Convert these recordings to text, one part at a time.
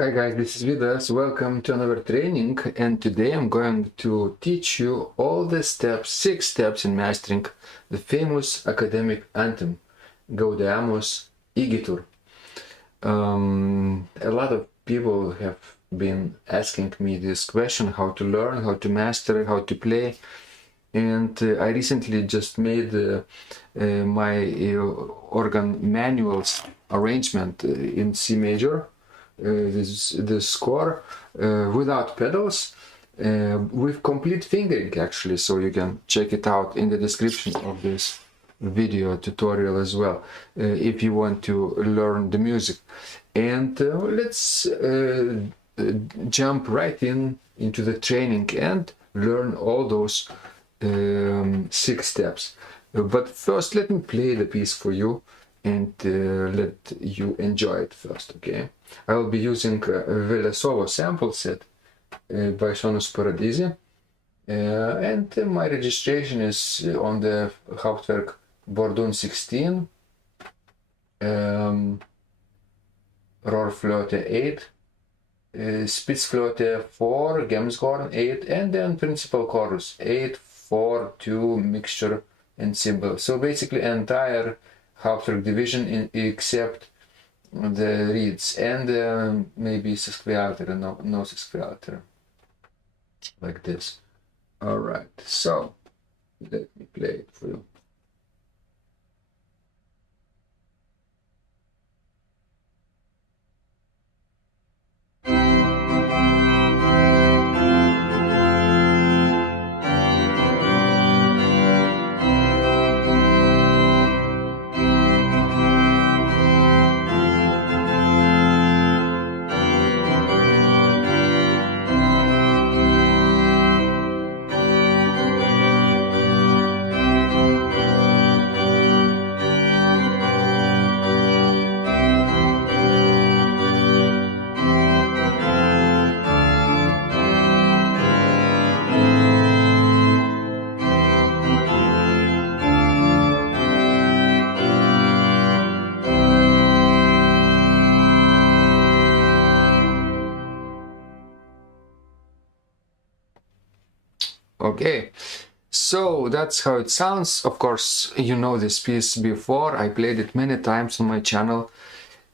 Hi guys, this is Vidas. Welcome to another training, and today I'm going to teach you all the steps, 6 steps in mastering the famous academic anthem, Gaudeamus Igitur. A lot of people have been asking me this question, how to learn, how to master, how to play, and I recently just made my organ manuals arrangement in C major. The score without pedals, with complete fingering actually, so you can check it out in the description of this video tutorial as well if you want to learn the music. And let's jump right into the training and learn all those 6 steps. But first let me play the piece for you and let you enjoy it first, okay? I will be using a Velesovo sample set by Sonus Paradisi, and my registration is on the Hauptwerk Velesovo 16, Rohrflöte 8, Spitzflöte 4, Gemshorn 8, and then principal chorus 8, 4, 2, mixture and cymbal. So basically entire Hauptwerk division except the reeds and maybe sesquialter, no sesquialter, like this. All right, so let me play it for you. Okay, so that's how it sounds. Of course, you know this piece before. I played it many times on my channel,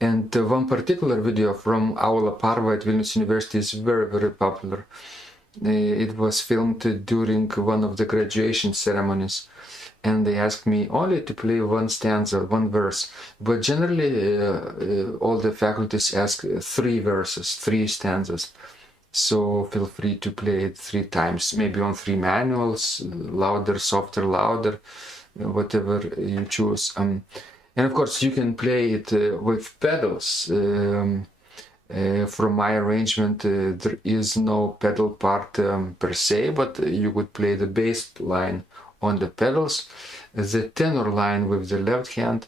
and one particular video from Aula Parva at Vilnius University is very popular. It was filmed during one of the graduation ceremonies, and they asked me only to play one stanza, one verse, but generally all the faculties ask 3 verses, 3 stanzas. So feel free to play it 3 times, maybe on 3 manuals, louder, softer, louder, whatever you choose. And of course you can play it with pedals. From my arrangement there is no pedal part per se, but you would play the bass line on the pedals, the tenor line with the left hand,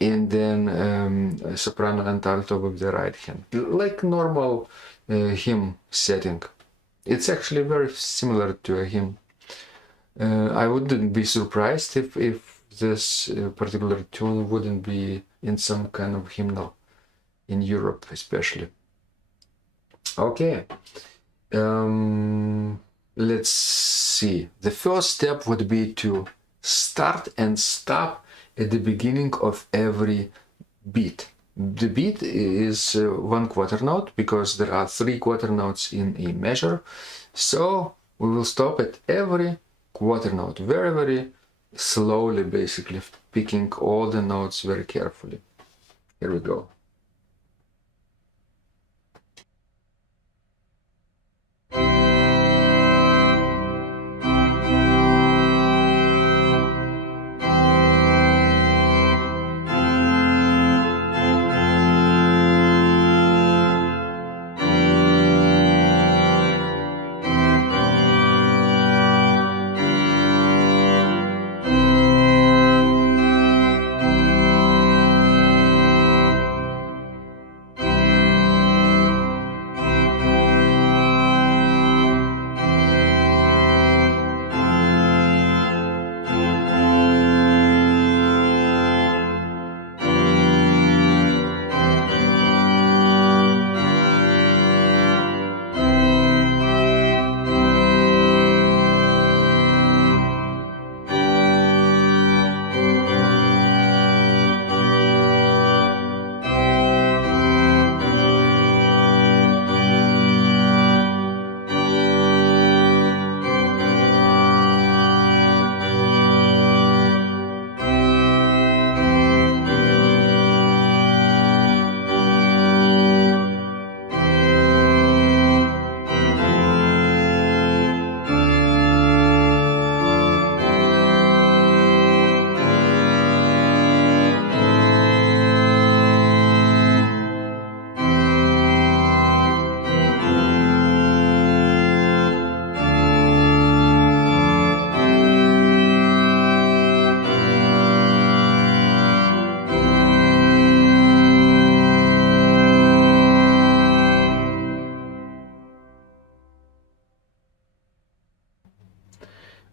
and then soprano and alto with the right hand, like normal hymn setting. It's actually very similar to a hymn. I wouldn't be surprised if this particular tune wouldn't be in some kind of hymnal in Europe especially. Okay, let's see. The first step would be to start and stop at the beginning of every beat. The beat is 1 quarter note, because there are 3 quarter notes in a measure. So we will stop at every quarter note, very slowly, basically picking all the notes very carefully. Here we go.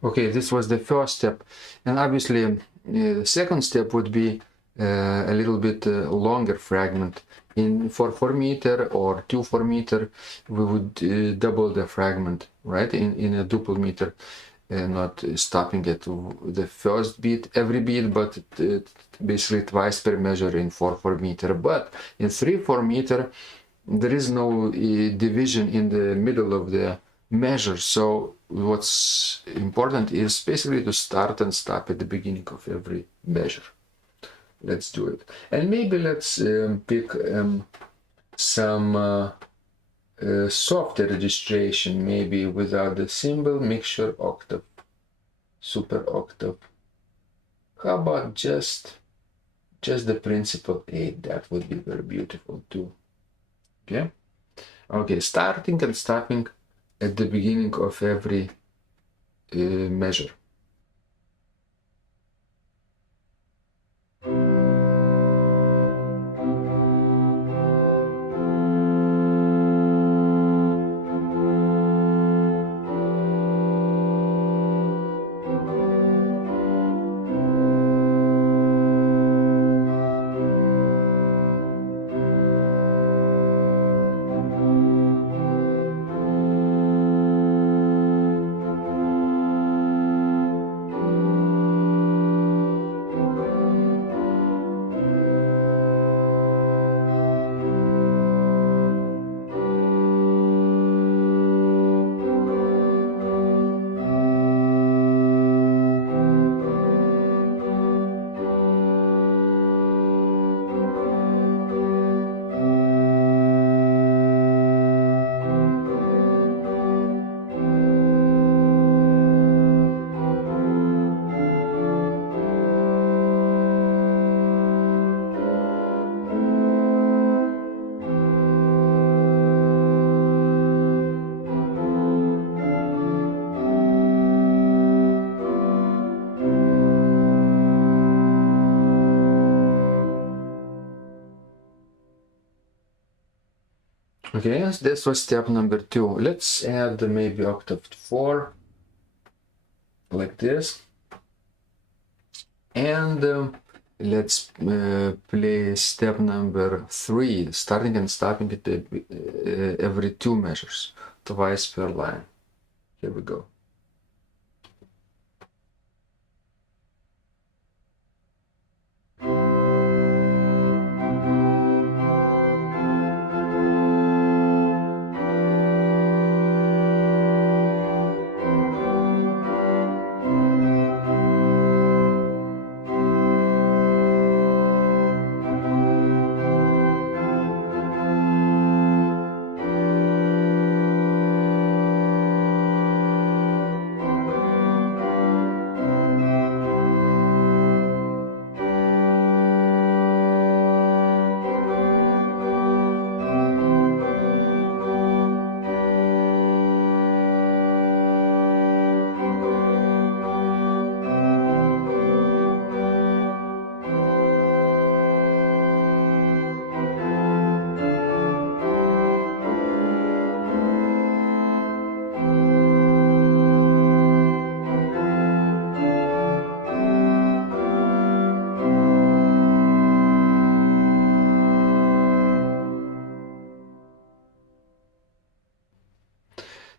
Okay, this was the first step, and obviously the second step would be a little bit longer fragment. In for 4-meter or 2 4-meter, we would double the fragment, right? In a duple meter, not stopping at the first beat, every beat, but basically twice per measure in 4-4-meter. But in 3-4-meter, there is no division in the middle of the measure. So what's important is basically to start and stop at the beginning of every measure. Let's do it. And maybe let's pick some software registration, maybe without the symbol, mixture, octave, super octave. How about just the principal 8? That would be very beautiful too. Okay. Okay, starting and stopping at the beginning of every measure. Okay, yes, this was step number 2. Let's add maybe octave 4, like this. And let's play step number 3, starting and stopping at every 2 measures, twice per line. Here we go.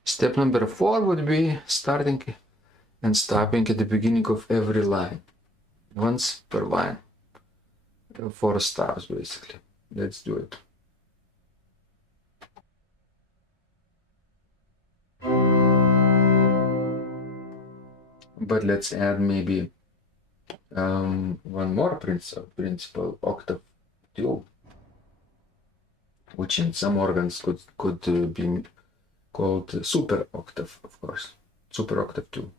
Step number 4 would be starting and stopping at the beginning of every line, once per line, 4 stops basically. Let's do it. But let's add maybe one more principal, octave 2, which in some organs could be called super octave, of course, super octave 2.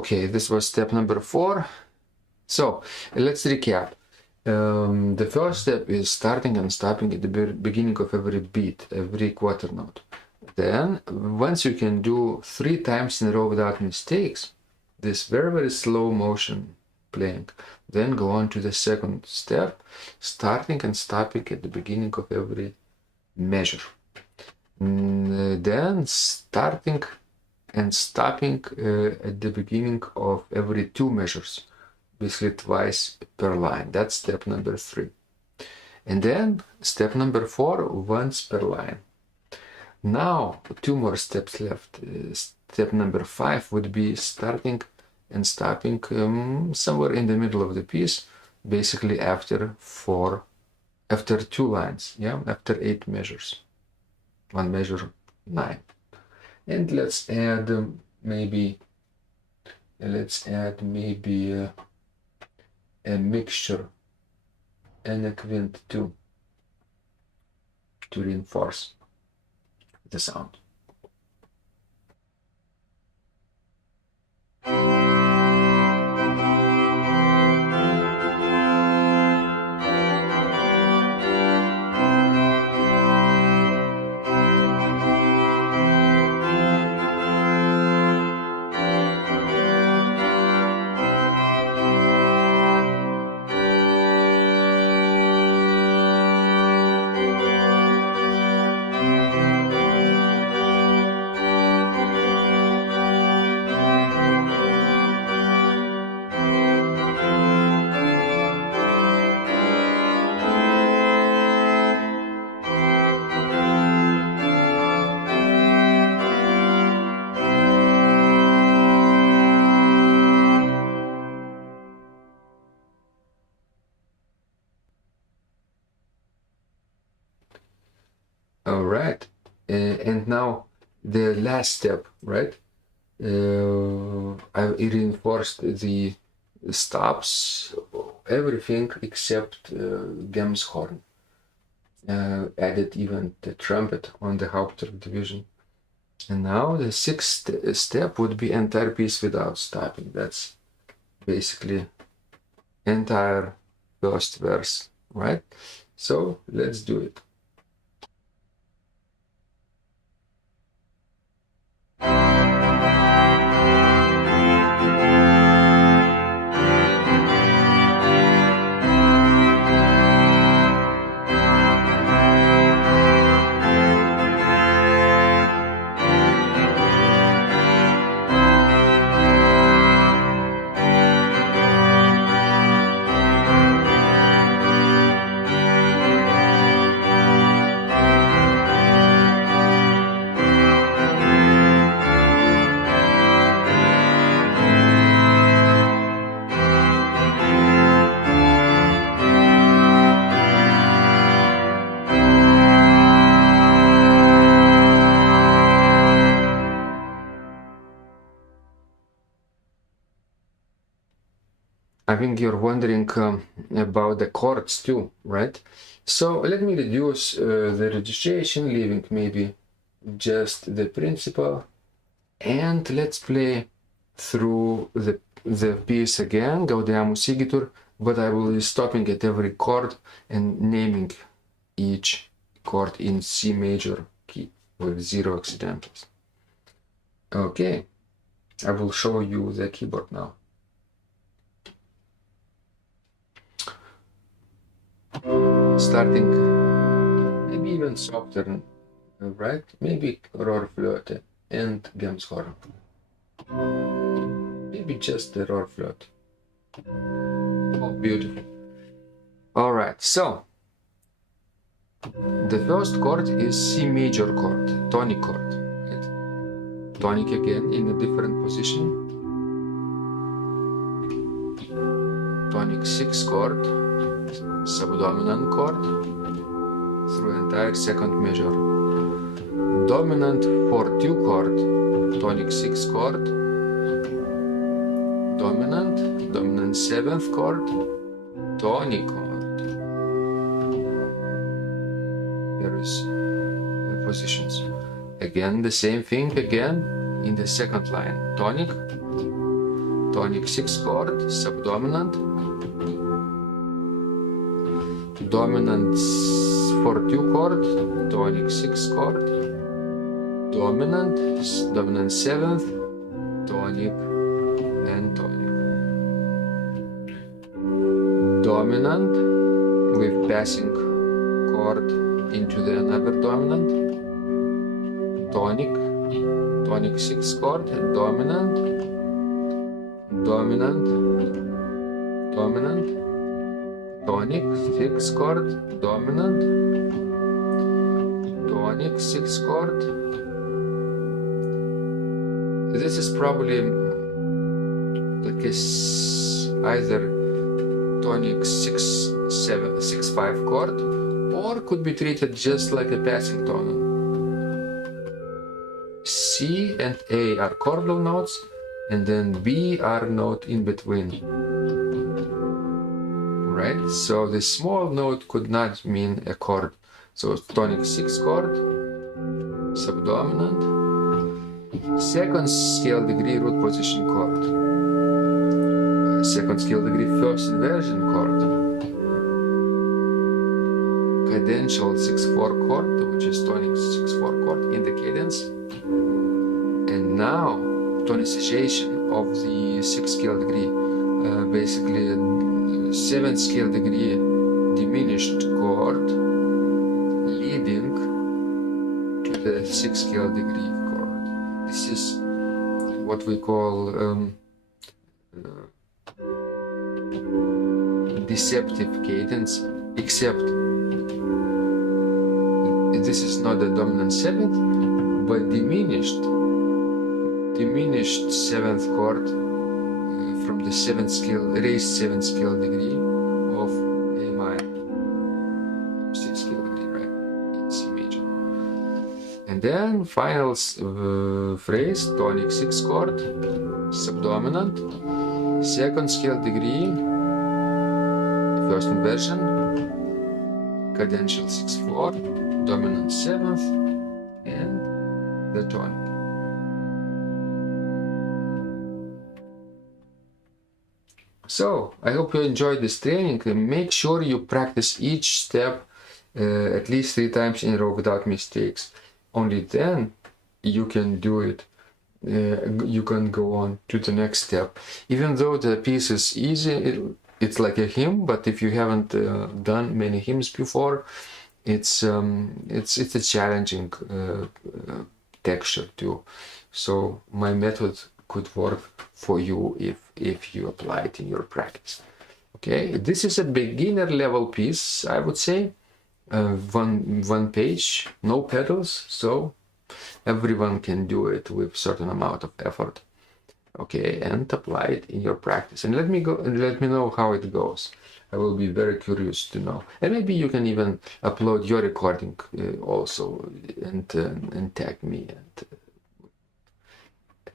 Okay, this was step number 4. So let's recap. The first step is starting and stopping at the beginning of every beat, every quarter note. Then, once you can do 3 times in a row without mistakes, this very slow motion playing, then go on to the second step, starting and stopping at the beginning of every measure. Then starting and stopping at the beginning of every 2 measures, basically twice per line. That's step number 3. And then step number 4, once per line. Now 2 more steps left. Step number 5 would be starting and stopping somewhere in the middle of the piece, basically after 2 lines, yeah, after 8 measures. 1 measure, 9. And let's add maybe a mixture and a quint too, to reinforce the sound. All right, and now the last step, right? I reinforced the stops, everything except Gaudeamus horn. Added even the trumpet on the Hauptwerk division. And now the 6th step would be entire piece without stopping. That's basically entire first verse, right? So let's do it. I think you're wondering about the chords too, right? So let me reduce the registration, leaving maybe just the principal, and let's play through the piece again, Gaudeamus Igitur, but I will be stopping at every chord and naming each chord in C major key with 0 accidentals. Okay, I will show you the keyboard now. Starting maybe even softer, right? Maybe Rohrflöte and Gaudeamus horn. Maybe just the Rohrflöte. Oh, beautiful. All right, so the first chord is C major chord, tonic chord. Right? Tonic again in a different position. Tonic 6 chord, subdominant chord through entire second measure. Dominant 4/2 chord, tonic 6 chord. Dominant 7th chord, tonic chord. Here is the positions. Again, the same thing again in the second line. Tonic, tonic 6 chord, subdominant, dominant 4/2 chord, tonic 6 chord, dominant 7th, tonic and tonic. Dominant with passing chord into the another dominant, tonic 6 chord, dominant, dominant, dominant, tonic 6 chord, dominant, tonic 6 chord. This is probably like either tonic 6/5 chord, or could be treated just like a passing tone. C and A are chordal notes, and then B are note in between. Right? So the small note could not mean a chord. So tonic 6 chord, subdominant, second scale degree root position chord, second scale degree first inversion chord, cadential 6/4 chord, which is tonic 6/4 chord in the cadence, and now tonicization of the 6th scale degree, basically 7th scale degree diminished chord leading to the 6th scale degree chord. This is what we call deceptive cadence, except this is not the dominant 7th, but diminished 7th chord from the 7th scale, raised 7th scale degree of A minor, 6th scale degree, right? In C major. And then final phrase, tonic 6 chord, subdominant, second scale degree, first inversion, cadential 6/4, dominant 7th, and the tonic. So, I hope you enjoyed this training. Make sure you practice each step at least 3 times in a row without mistakes. Only then you can do it. You can go on to the next step. Even though the piece is easy, it's like a hymn, but if you haven't done many hymns before, it's a challenging texture too. So my method could work for you if you apply it in your practice. Okay, this is a beginner level piece, I would say. One page, no pedals, so everyone can do it with certain amount of effort. Okay, and apply it in your practice, and let me know how it goes. I will be very curious to know, and maybe you can even upload your recording also and tag me and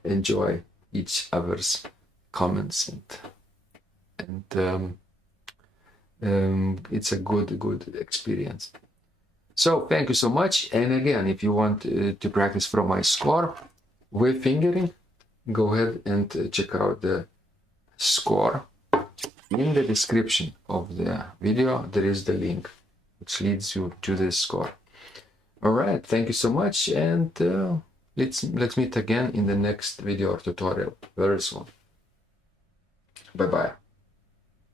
enjoy each other's comments, and it's a good experience. So thank you so much, and again, if you want to practice from my score with fingering, go ahead and check out the score. In the description of the video there is the link which leads you to this score. All right, thank you so much, and let's meet again in the next video or tutorial very soon. Bye bye.